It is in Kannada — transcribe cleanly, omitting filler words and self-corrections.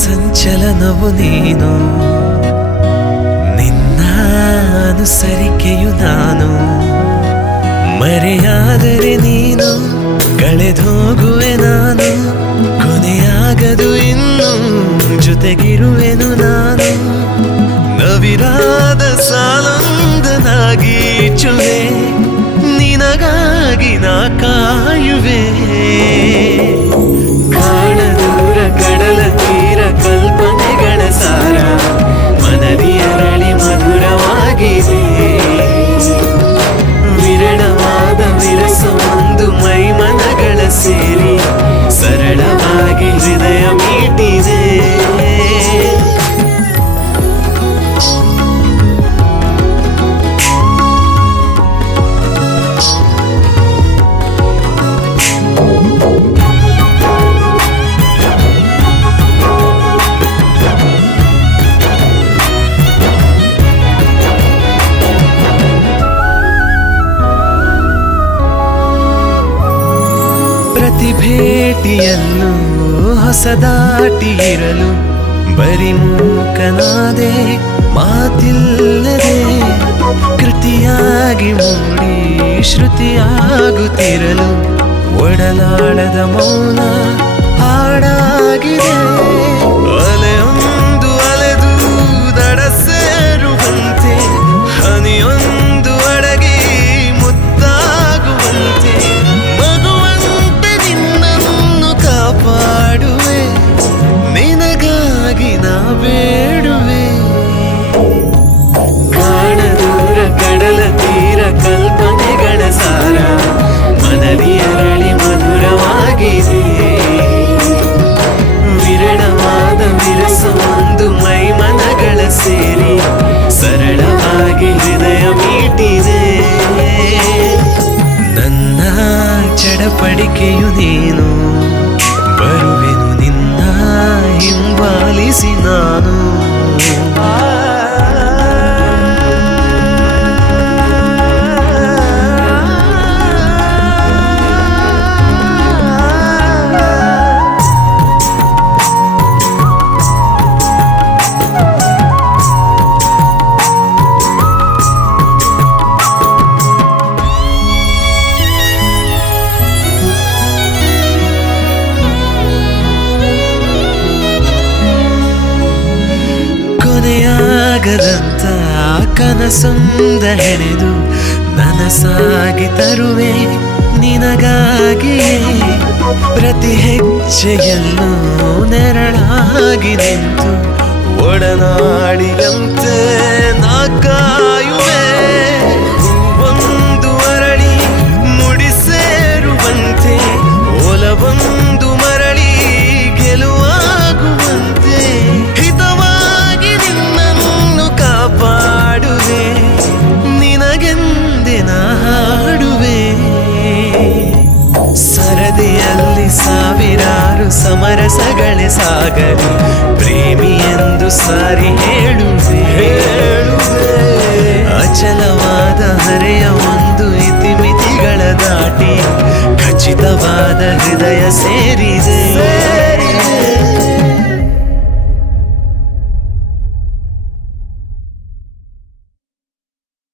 ಸಂಚಲನವು ನೀನು, ನಿನ್ನ ಅನುಸರಿಕೆಯು ನಾನು. ಮರೆಯಾದರೆ ನೀನು, ಕಳೆದೋಗುವೆ ನಾನು. ಕೊನೆಯಾಗದು ಇನ್ನು, ಜೊತೆಗಿರುವೆನು ನಾನು. ನವಿರಾದ ಸಾಲೊಂದನಾಗೀಚುವೆ, ನಿನಗಾಗಿ ನಾ ಕಾಯುವೆ. ಕಾಣದೂರ ಕಡಲ ತೀರ ಕಲ್ಪನೆಗಳ ಸಾರ, ಮನದಿ ಅರಳಿ ಮಧುರವಾಗಿದೆ. ವಿರಳವಾದ ವಿರಸವೊಂದು ಮೈ ಮನಗಳ ಸೇರಿ, ಸರಳವಾಗಿ ಹೃದಯ ಮೀಟಿದೆ. ಪ್ರತಿ ಭೇಟಿಯಲ್ಲೂ ಹೊಸದಾಟಿ ಇರಲು, ಬರಿ ಮೂಕನಾದೆ ಮಾತಿಲ್ಲದೆ. ಕೃತಿಯಾಗಿ ಮೂಡಿ ಶ್ರುತಿಯಾಗುತ್ತಿರಲು, ಒಡಲಾಳದ ಮೌನ ಹಾಡಾಗಿದೆ. ಅಲೆಯೊಂದು ಅಲೆದು ದಡ ಸೇರುವಂತೆ, ಹನಿಯೊಂದು ಅಡಗಿ ಮುತ್ತಾಗುವಂತೆ. ಕಾಪಾಡುವೆ, ನಿನಗಾಗಿ ನಾ ಬೇಡುವೆ. ಕಾಣದೂರ ಕಡಲ ತೀರ ಕಲ್ಪನೆಗಳ ಸಾರ, ಮನದಿ ಅರಳಿ ಮಧುರವಾಗಿದೆ. ವಿರಳವಾದ ವಿರಸವೊಂದು ಮೈ ಮನಗಳ ಸೇರಿ, ಸರಳವಾಗಿ ಹೃದಯ ಮೀಟಿದೆ. ನನ್ನ ಚಡಪಡಿಕೆಯು ನೀನು, ಬರುವೆನು ನಿನ್ನ ಹಿಂಬಾಲಿಸಿ ನಾನು. ಕೊನೆಯಾಗದಂತ ಕನಸೊಂದ ಹೆಣೆದು, ನನಸಾಗಿ ತರುವೆ ನಿನಗಾಗಿಯೇ. ಪ್ರತಿ ಹೆಜ್ಜೆಯಲ್ಲೂ ನೆರಳಾಗಿ ನಿಂತು, ಒಡನಾಡಿದಂತೆ ನಾ ಕಾಯುವೆ. ಹೂವೊಂದು ಅರಳಿ ಮುಡಿ ಸೇರುವಂತೆ, ಒಲವೊಂದು ಮರಳಿ ಗೆಲುವಾಗುವಂತೆ. ಹಿತವಾಗಿ ನಿನ್ನನ್ನು ಕಾಪಾಡುವೆ, ನಿನಗೆಂದೆ ನಾ ಹಾಡುವೆ. ಸರದಿಯಲ್ಲಿ ಸಾವಿರಾರು ಸಮರಸಗಳೇ ಸಾಗಲಿ, ಪ್ರೇಮಿ ಎಂದು ಸಾರಿ ಹೇಳುವೆ. ಅಚಲವಾದ ಹರೆಯ ಒಂದು ಇತಿಮಿತಿಗಳ ದಾಟಿ, ಖಚಿತವಾದ ಹೃದಯ ಸೇರಿದೆ.